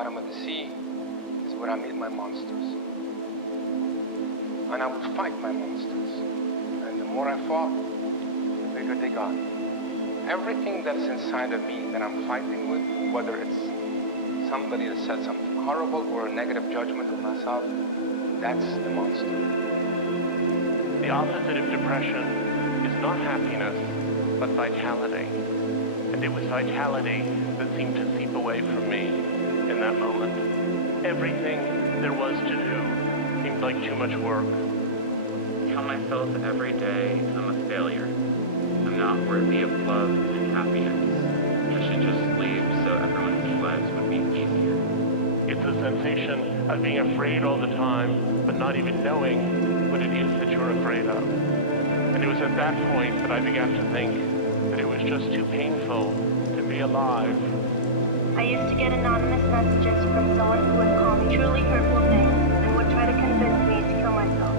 bottom of the sea is where I meet my monsters. And I would fight my monsters. And the more I fought, the bigger they got. Everything that's inside of me that I'm fighting with, whether it's somebody that said something horrible or a negative judgment of myself, that's the monster. The opposite of depression is not happiness, but vitality. And it was vitality that seemed to seep away from me in that moment. Everything there was to do seemed like too much work. I tell myself every day I'm a failure. I'm not worthy of love and happiness. I should just leave so everyone's lives would be easier. It's a sensation of being afraid all the time, but not even knowing what it is that you're afraid of. And it was at that point that I began to think that it was just too painful to be alive. I used to get anonymous messages from someone who would call me truly hurtful things and would try to convince me to kill myself.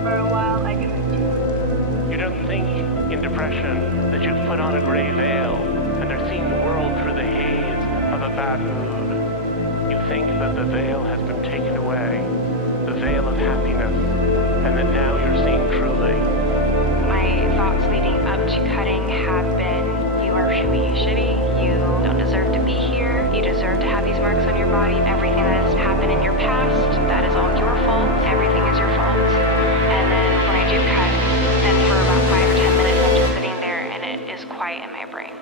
For a while, I tried to. You don't think in depression that you've put on a gray veil and are seeing the world through the haze of a bad mood. You think that the veil has been taken away, the veil of happiness, and that now you're seeing truly. My thoughts leading up to cutting have been, you are shitty, you don't deserve to be here, you deserve to have these marks on your body, everything that has happened in your past, that is all your fault, everything is your fault. And then when I do cut, then for about 5 or 10 minutes I'm just sitting there and it is quiet in my brain.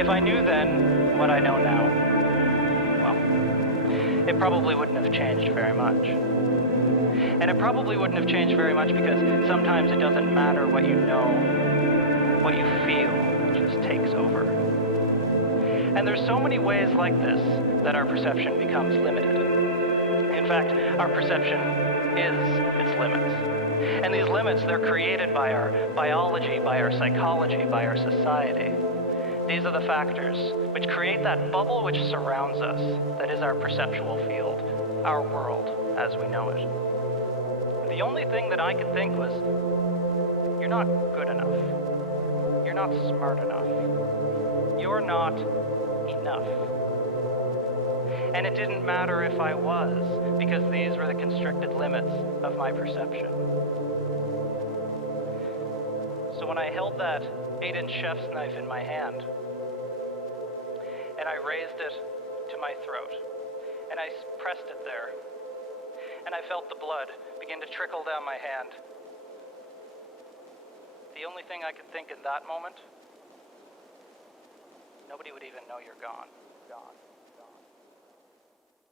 If I knew then what I know now, well, it probably wouldn't have changed very much. And it probably wouldn't have changed very much because sometimes it doesn't matter what you know, what you feel just takes over. And there's so many ways like this that our perception becomes limited. In fact, our perception is its limits. And these limits, they're created by our biology, by our psychology, by our society. These are the factors which create that bubble which surrounds us, that is our perceptual field, our world as we know it. The only thing that I could think was, you're not good enough. You're not smart enough. You're not enough. And it didn't matter if I was, because these were the constricted limits of my perception. So when I held that 8-inch chef's knife in my hand, and I raised it to my throat, and I pressed it there, and I felt the blood begin to trickle down my hand, the only thing I could think in that moment, nobody would even know you're gone.